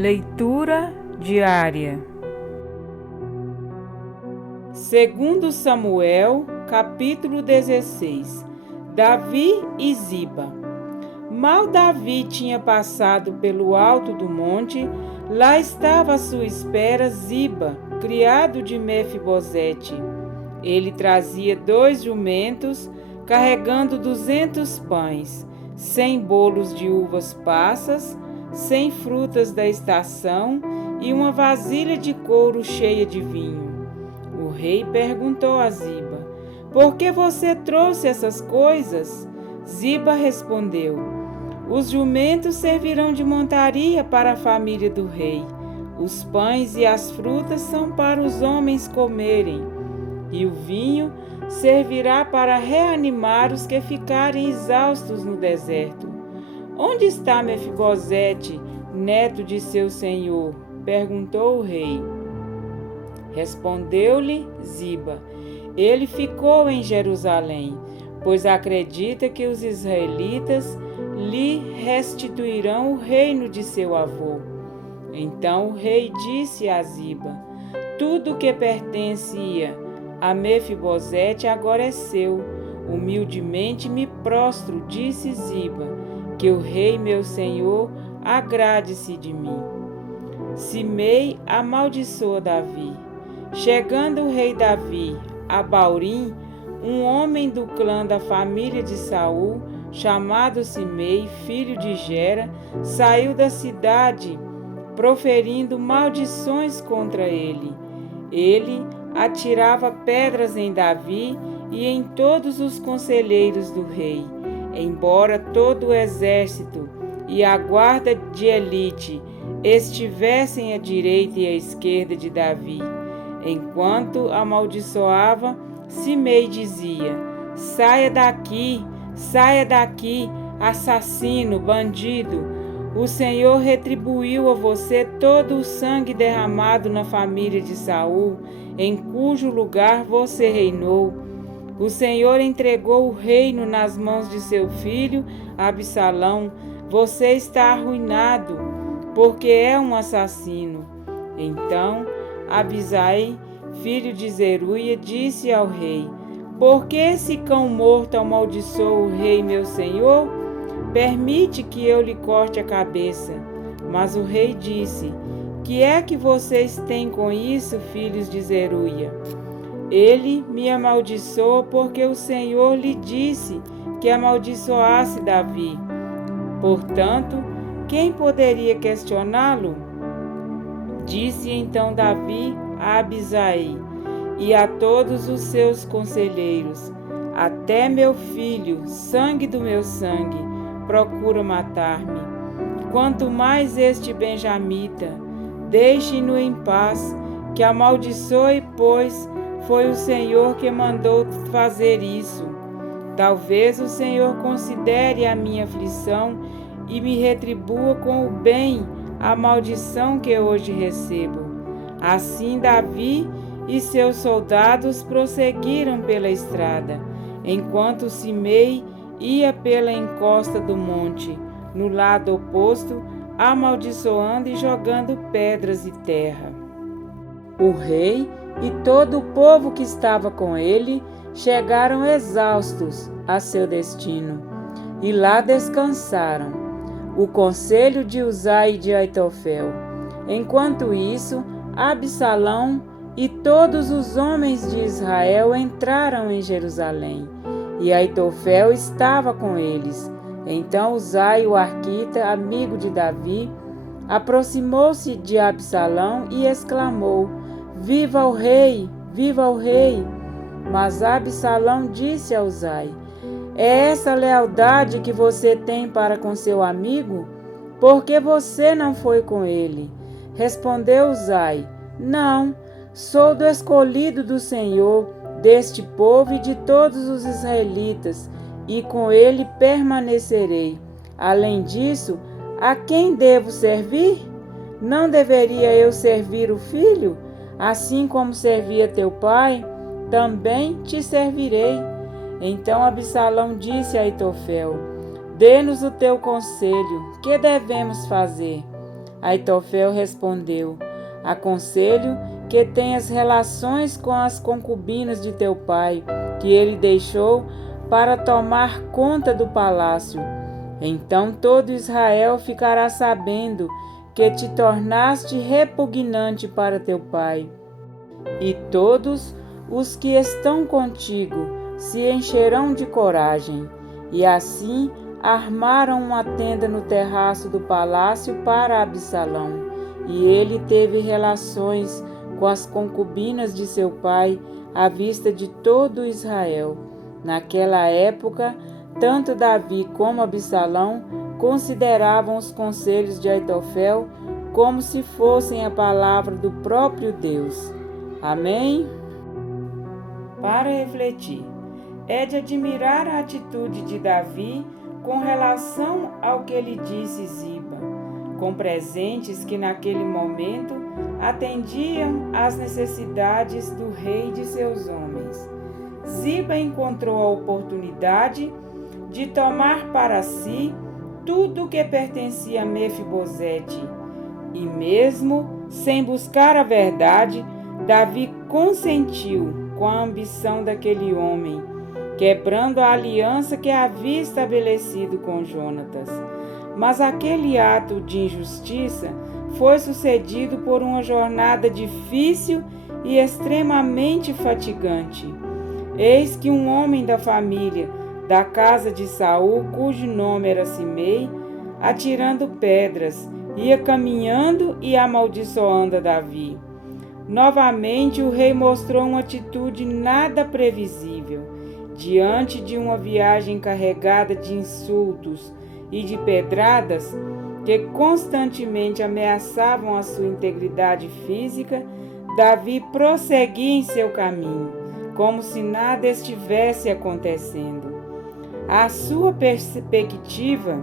Leitura diária. Segundo Samuel, capítulo 16. Davi e Ziba. Mal Davi tinha passado pelo alto do monte, lá estava à sua espera Ziba, criado de Mefibosete. Ele trazia 2 jumentos, carregando 200 pães, 100 bolos de uvas passas, 100 frutas da estação e uma vasilha de couro cheia de vinho. O rei perguntou a Ziba: "Por que você trouxe essas coisas?" Ziba respondeu: "Os jumentos servirão de montaria para a família do rei. Os pães e as frutas são para os homens comerem, e o vinho servirá para reanimar os que ficarem exaustos no deserto." "Onde está Mefibosete, neto de seu senhor?" perguntou o rei. Respondeu-lhe Ziba: "Ele ficou em Jerusalém, pois acredita que os israelitas lhe restituirão o reino de seu avô." Então o rei disse a Ziba: "Tudo que pertencia a Mefibosete agora é seu." "Humildemente me prostro", disse Ziba, "que o rei meu senhor agrade-se de mim." Simei amaldiçoa Davi. Chegando o rei Davi a Baurim, um homem do clã da família de Saul, chamado Simei, filho de Gera, saiu da cidade proferindo maldições contra ele. Ele atirava pedras em Davi e em todos os conselheiros do rei. Embora todo o exército e a guarda de elite estivessem à direita e à esquerda de Davi, enquanto amaldiçoava, Simei dizia: saia daqui, assassino, bandido! O Senhor retribuiu a você todo o sangue derramado na família de Saul, em cujo lugar você reinou. O Senhor entregou o reino nas mãos de seu filho Absalão. Você está arruinado, porque é um assassino." Então Abisai, filho de Zeruia, disse ao rei: "Por que esse cão morto amaldiçoou o rei meu senhor? Permite que eu lhe corte a cabeça." Mas o rei disse: "Que é que vocês têm com isso, filhos de Zeruia? Ele me amaldiçoa porque o Senhor lhe disse que amaldiçoasse Davi. Portanto, quem poderia questioná-lo?" Disse então Davi a Abisai e a todos os seus conselheiros: "Até meu filho, sangue do meu sangue, procura matar-me. Quanto mais este benjamita, deixem-no em paz, que amaldiçoe, pois foi o Senhor que mandou fazer isso. Talvez o Senhor considere a minha aflição e me retribua com o bem a maldição que hoje recebo." Assim Davi e seus soldados prosseguiram pela estrada, enquanto Simei ia pela encosta do monte, no lado oposto, amaldiçoando e jogando pedras e terra. O rei e todo o povo que estava com ele chegaram exaustos a seu destino, e lá descansaram. O conselho de Uzai e de Aitofel. Enquanto isso, Absalão e todos os homens de Israel entraram em Jerusalém, e Aitofel estava com eles. Então Uzai, o arquita, amigo de Davi, aproximou-se de Absalão e exclamou: "Viva o rei! Viva o rei!" Mas Absalão disse a Uzai: "É essa lealdade que você tem para com seu amigo? Por que você não foi com ele?" Respondeu Uzai: "Não, sou do escolhido do Senhor, deste povo e de todos os israelitas, e com ele permanecerei. Além disso, a quem devo servir? Não deveria eu servir o filho? Assim como servia teu pai, também te servirei." Então Absalão disse a Aitofel: "Dê-nos o teu conselho, que devemos fazer?" Aitofel respondeu: aconselho que tenhas relações com as concubinas de teu pai, que ele deixou para tomar conta do palácio. Então todo Israel ficará sabendo que te tornaste repugnante para teu pai. E todos os que estão contigo se encherão de coragem. E assim armaram uma tenda no terraço do palácio para Absalão. E ele teve relações com as concubinas de seu pai à vista de todo Israel. Naquela época, tanto Davi como Absalão consideravam os conselhos de Aitofel como se fossem a palavra do próprio Deus. Amém? Para refletir, é de admirar a atitude de Davi com relação ao que lhe disse Ziba, com presentes que naquele momento atendiam às necessidades do rei e de seus homens. Ziba encontrou a oportunidade de tomar para si tudo o que pertencia a Mefibosete, e mesmo sem buscar a verdade, Davi consentiu com a ambição daquele homem, quebrando a aliança que havia estabelecido com Jonatas. Mas aquele ato de injustiça foi sucedido por uma jornada difícil e extremamente fatigante. Eis que um homem da família da casa de Saul, cujo nome era Simei, atirando pedras, ia caminhando e amaldiçoando a Davi. Novamente o rei mostrou uma atitude nada previsível. Diante de uma viagem carregada de insultos e de pedradas que constantemente ameaçavam a sua integridade física, Davi prosseguia em seu caminho, como se nada estivesse acontecendo. A sua perspectiva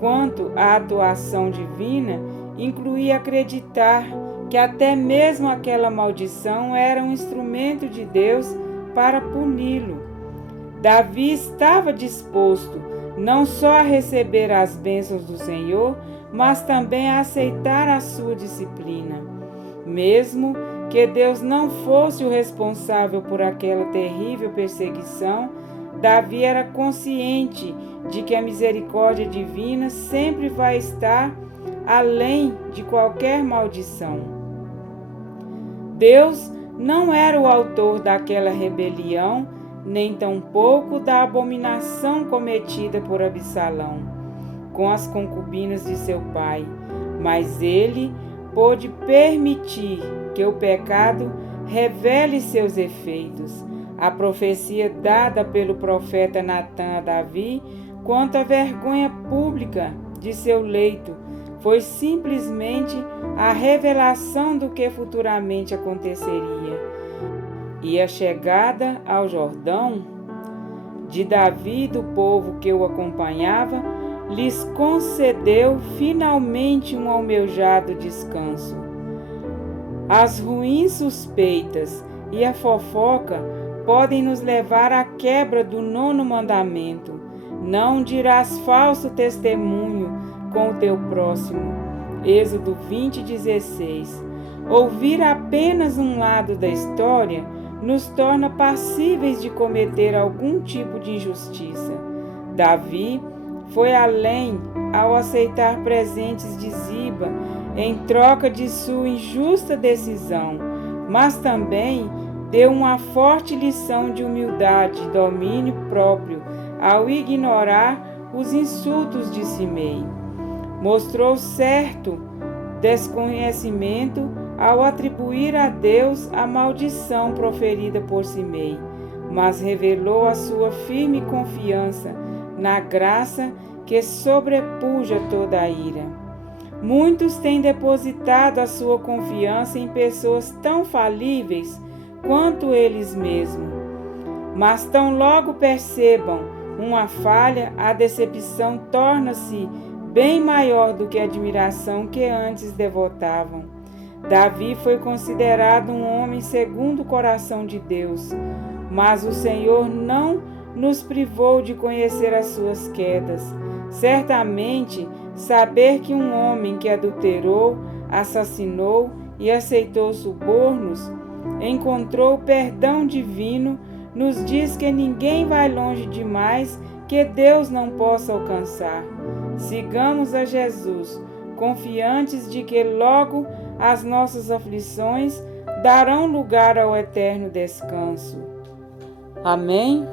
quanto à atuação divina incluía acreditar que até mesmo aquela maldição era um instrumento de Deus para puni-lo. Davi estava disposto não só a receber as bênçãos do Senhor, mas também a aceitar a sua disciplina. Mesmo que Deus não fosse o responsável por aquela terrível perseguição, Davi era consciente de que a misericórdia divina sempre vai estar além de qualquer maldição. Deus não era o autor daquela rebelião, nem tampouco da abominação cometida por Absalão com as concubinas de seu pai, mas ele pôde permitir que o pecado revele seus efeitos. A profecia dada pelo profeta Natã a Davi quanto à vergonha pública de seu leito foi simplesmente a revelação do que futuramente aconteceria. E a chegada ao Jordão de Davi e do povo que o acompanhava lhes concedeu finalmente um almejado descanso. As ruins suspeitas e a fofoca podem nos levar à quebra do 9º mandamento. Não dirás falso testemunho com o teu próximo. Êxodo 20:16. Ouvir apenas um lado da história nos torna passíveis de cometer algum tipo de injustiça. Davi foi além ao aceitar presentes de Ziba em troca de sua injusta decisão, mas também deu uma forte lição de humildade e domínio próprio ao ignorar os insultos de Simei. Mostrou certo desconhecimento ao atribuir a Deus a maldição proferida por Simei, mas revelou a sua firme confiança na graça que sobrepuja toda a ira. Muitos têm depositado a sua confiança em pessoas tão falíveis quanto eles mesmos, mas tão logo percebam uma falha, a decepção torna-se bem maior do que a admiração que antes devotavam. Davi foi considerado um homem segundo o coração de Deus, mas o Senhor não nos privou de conhecer as suas quedas. Certamente, saber que um homem que adulterou, assassinou e aceitou subornos, encontrou perdão divino, nos diz que ninguém vai longe demais que Deus não possa alcançar. Sigamos a Jesus, confiantes de que logo as nossas aflições darão lugar ao eterno descanso. Amém?